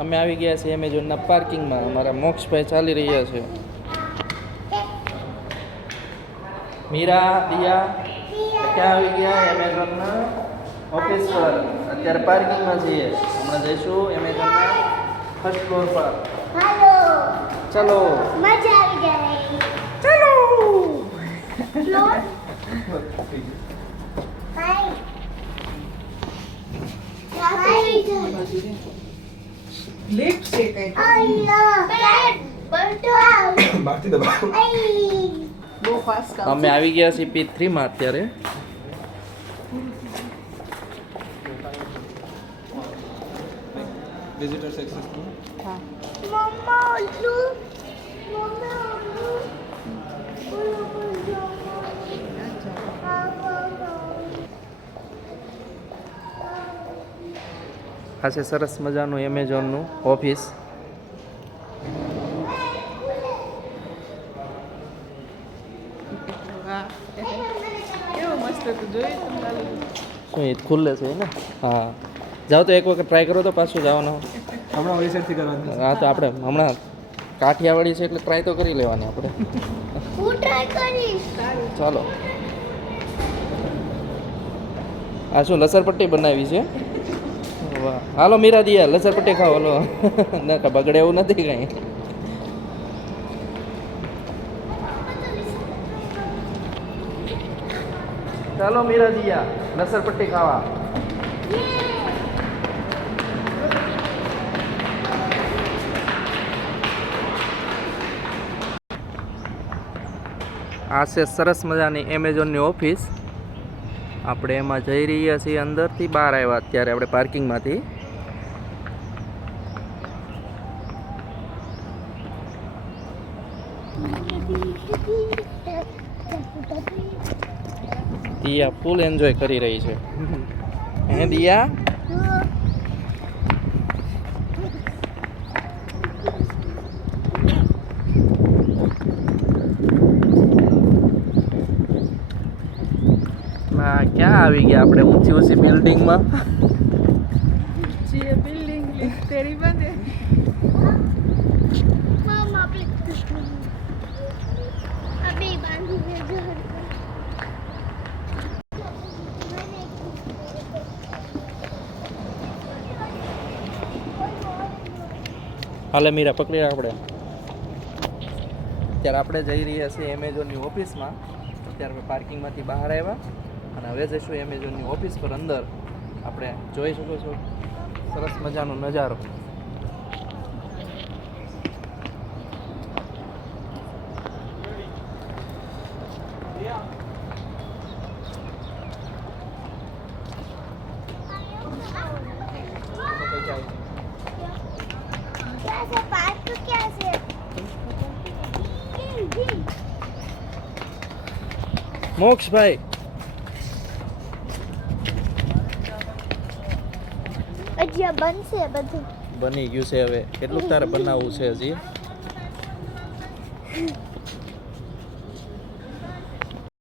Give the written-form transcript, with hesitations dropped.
અમે આવી ગયા છીએ એમેઝોનના પાર્કિંગમાં. અમારા મોક્ષભાઈ ચાલી રહ્યા છે. મીરા, દિયા ક્યાં આવી ગયા? એમેઝોનના ઓફિસ પર. અત્યારે પાર્કિંગમાં છીએ. હમણાં જઈશું એમેઝોનના ફર્સ્ટ ફ્લોર પર. ચલો મજા આવી જાય. ચલો ફ્લોર લિફ્ટ છે કઈ બાકી દબાવ. બહુ ફાસ્ટ કામ અમે આવી ગયા છીએ P3 માં અત્યારે. Visitor successful. હા મમ્મા ઓલું આ છે સરસ મજાનું એમેઝોનનું ઓફિસ. વાહ કેવો મસ્ત હતું જોયું તમને શું એ ખુલ્લે છે ને? હા જાઓ તો એક વખત ટ્રાય કરો તો પાછું જવાનું. હમણાં ઓલી સાઈડથી કરવાનું. હા તો આપણે હમણાં કાઠિયાવાડી છે એટલે ટ્રાય તો કરી લેવાની આપણે. હું ટ્રાય કરીશ. ચાલો. આ શું લસરપટ્ટી બનાવી છે? વાહ. હાલો મીરા દિયા લસરપટ્ટી ખાઓ. હાલો ના કા બગડે એવું નથી કાંઈ. ચાલો મીરા દિયા લસરપટ્ટી ખાવા. આ છે સરસ મજાની એમેઝોનની ઓફિસ. આપણે એમાં જઈ રહ્યા છીએ. અંદરથી બહાર આવ્યા અત્યારે આપણે પાર્કિંગમાંથી. દિયા ફૂલ એન્જોય કરી રહી છે. હે દિયા? ના ક્યાં આવી ગયા આપણે ઊંચી ઊંચી બિલ્ડિંગમાં. જે બિલ્ડિંગ લિફ્ટ તેરી બને મમ્મા પ્લીઝ અબે બાંધી દેજો. હાલે મીરા પકડી આપણે. અત્યારે આપણે જઈ રહ્યા છીએ એમેઝોનની ઓફિસમાં. અત્યારે અમે પાર્કિંગમાંથી બહાર આવ્યા અને હવે જઈશું એમેઝોનની ઓફિસ પર. અંદર આપણે જોઈ શકો છો સરસ મજાનો નજારો. क्या से पार्क क्या से મોક્ષભાઈ અજ્યા બનશે બધું. બની ગયું છે. હવે કેટલું તારે બનાવવું છે હજી?